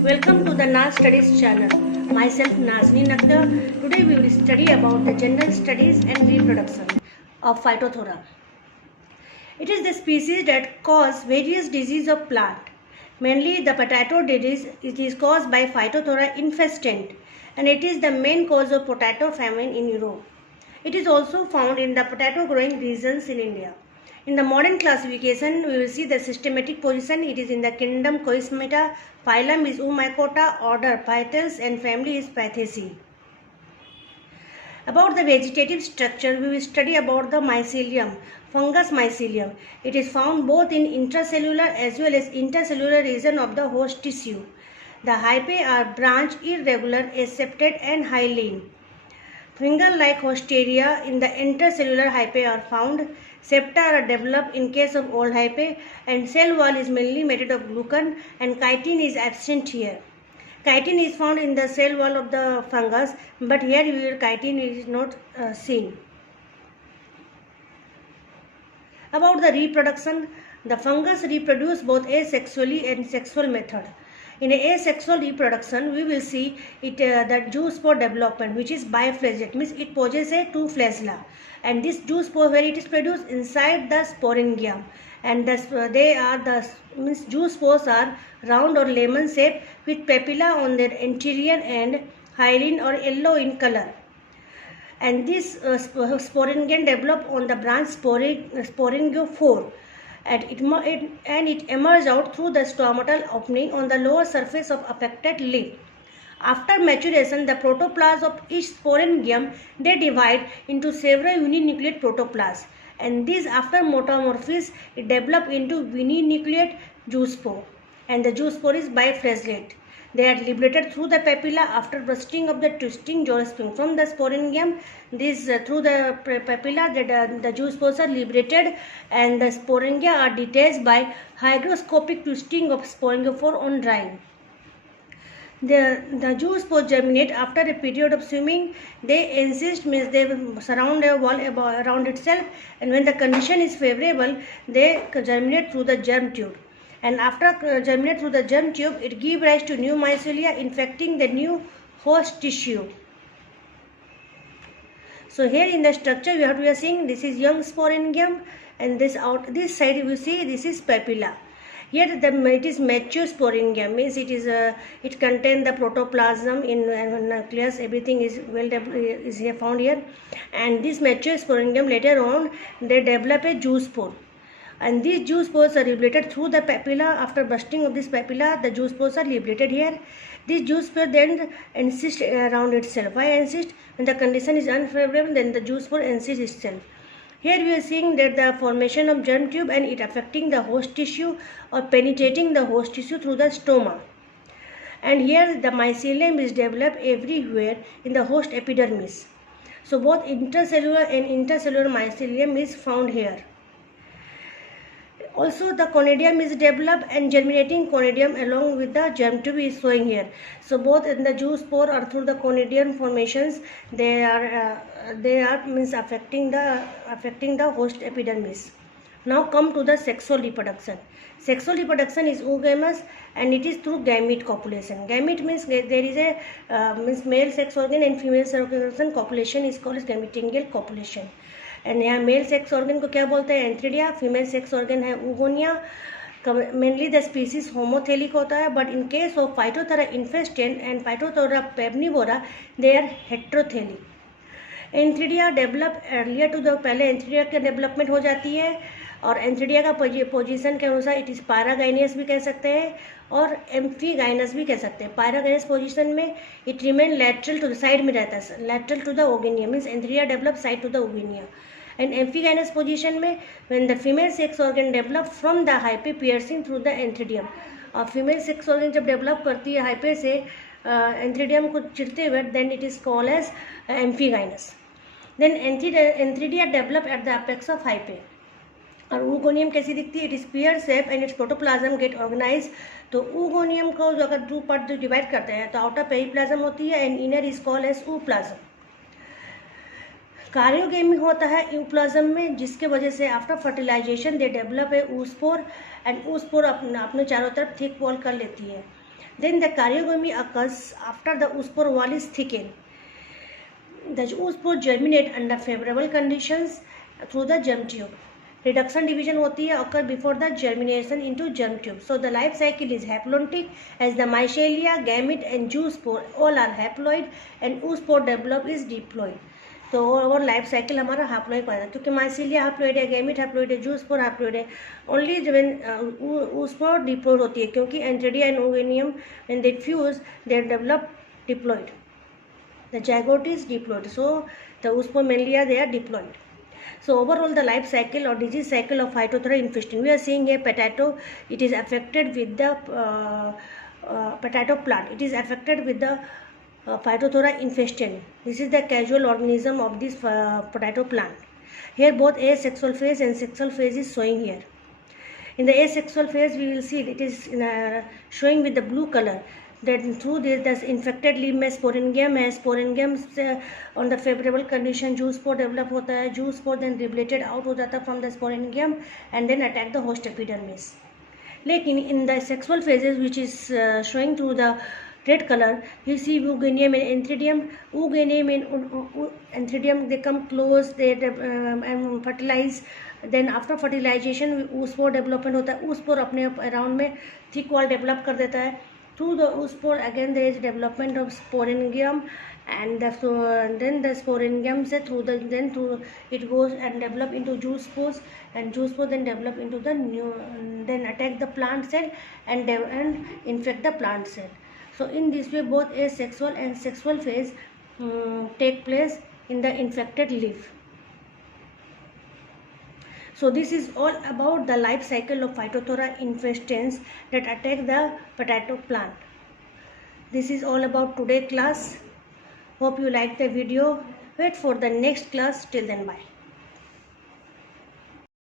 Welcome to the Naz Studies channel. Myself Nazneen Akhtar. Today we will study about the general studies and reproduction of Phytophthora. It is the species that cause various diseases of plant. Mainly the potato disease. It is caused by Phytophthora infestant and it is the main cause of potato famine in Europe. It is also found in the potato growing regions in India. In the modern classification, we will see the systematic position. It is in the kingdom Coismeta, phylum is Oomycota, order Pythels, and family is Pythaceae. About the vegetative structure, we will study about the mycelium, fungus mycelium. It is found both in intracellular as well as intercellular region of the host tissue. The hyphae are branched, irregular, aseptate, and hyaline. Finger-like hosteria in the intercellular hyphae are found. Septa are developed in case of old hyphae, and cell wall is mainly made of glucan, and chitin is absent here. Chitin is found in the cell wall of the fungus, but here chitin is not seen. About the reproduction, the fungus reproduce both asexually and sexual method. In asexual reproduction, we will see it the zoospore development, which is biflagellate, means it possesses two flagella, and this zoospore where it is produced inside the sporangium, and zoospores are round or lemon shaped with papilla on their anterior end, hyaline or yellow in color. And this sporangium develop on the branch sporangiophore. And it emerges out through the stomatal opening on the lower surface of affected leaf. After maturation, the protoplasm of each sporangium, they divide into several uninucleate protoplasms, and these after metamorphosis it develop into uninucleate zoospore, and the zoospore is biflagellate. They are liberated through the papilla after bursting of the twisting jaw spring from the sporangium. Through the papilla, the zoospores are liberated, and the sporangia are detached by hygroscopic twisting of sporangiophore on drying. The zoospores germinate after a period of swimming. They insist, means they surround a wall around itself, and when the condition is favorable, they germinate through the germ tube. And after germinate through the germ tube, it gives rise to new mycelia infecting the new host tissue. So here in the structure we are seeing this is young sporangium, and this side you see this is papilla. Here it is mature sporangium, means it contains the protoplasm in nucleus. Everything is here found here, and this mature sporangium later on they develop a zoospore. And these zoospores are liberated through the papilla. After bursting of this papilla, the zoospores are liberated here. This zoospore then insists around itself. Why insist? When the condition is unfavorable, then the zoospore insists itself. Here we are seeing that the formation of germ tube and it affecting the host tissue or penetrating the host tissue through the stoma. And here the mycelium is developed everywhere in the host epidermis. So both intracellular and intercellular mycelium is found here. Also the conidium is developed, and germinating conidium along with the germ tube is showing here. So both in the zoospore or through the conidium formations, they are means affecting the host epidermis. Now come to the sexual reproduction. Sexual reproduction is oogamous, and it is through gamete copulation. Gamete means there is a means male sex organ and female sex organ copulation is called as gametangial copulation. And यहाँ male sex organ को क्या बोलते हैं? Antheridia. Female sex organ है oogonia. Mainly the species homothallic होता है, but in case of Phytophthora infestans and Phytophthora palmivora they are heterothallic. Antheridia develop earlier to the, पहले antheridia की डेवलपमेंट हो जाती है, और एंथ्रिडिया का पोजीशन के अनुसार इट इज़ पायरागाइनियस भी कह सकते हैं और एम्फीगाइनस भी कह सकते हैं. पायरागाइनस पोजीशन में it remain lateral to the side में रहता है, lateral to the oogonia, means antheridia develop side to the oogonia. And amphigynous position में when the female sex organ develop from the hyphae piercing through the antheridium. और female sex organ जब develop करती है hyphae से antheridium को चिरते हुए, then it is called as amphigynous. Then antheridia develop at the apex of hyphae. और oogonium कैसी दिखती है? It is sphere shape and its protoplasm get organise. तो ऊगोनियम को जो अगर दो पार्ट जो डिवाइड करते हैं तो आउटर पेरिप्लाज्म होती है and inner is called as ooplasm. Karyogamy होता है यूप्लाज्म में, जिसके वजह से after fertilization they develop a oospore, and oospore अपने चारों तरफ थिक वॉल कर लेती है. Then the karyogamy occurs after the oospore wall is thickened. The oospore germinate under favorable conditions through the germ tube. Reduction division होती है occur before the germination into germ tube. So the life cycle is haplontic as the mycelia, gamete and zoospore all are haploid and oospore develop is diploid. तो और life cycle हमारा haploid पाया क्योंकि mycelia haploid है, gamete haploid है, zoospore haploid है. Only जब oospore diploid होती है क्योंकि antheridia and oogonium when they fuse they develop diploid. The zygote is diploid, so the oospomania they are diploid. So overall the life cycle or disease cycle of Phytophthora infestation, we are seeing a potato, it is affected with the potato plant, it is affected with the Phytophthora infestation. This is the casual organism of this potato plant. Here both asexual phase and sexual phase is showing here. In the asexual phase we will see it is showing with the blue color. That through this infected leaf में sporangium है, sporangium on the favorable condition zoospore develop होता है, zoospore then reblated out हो जाता है from the sporangium and then attack the host epidermis. लेकिन in the sexual phases which is showing through the red color, you see Eugenium and Anthridium. Eugenium and Anthridium they come close, they and fertilize. Then after fertilization oospore development होता है, oospore अपने around में thick wall develop कर देता है. Through the oospore again there is development of sporangium and then the sporangium se through it goes and develop into zoospores and zoospore then develop into the new then attack the plant cell and infect the plant cell. So in this way both asexual and sexual phase take place in the infected leaf. So this is all about the life cycle of Phytophthora infestans that attack the potato plant. This is all about today class. Hope you like the video. Wait for the next class. Till then, bye.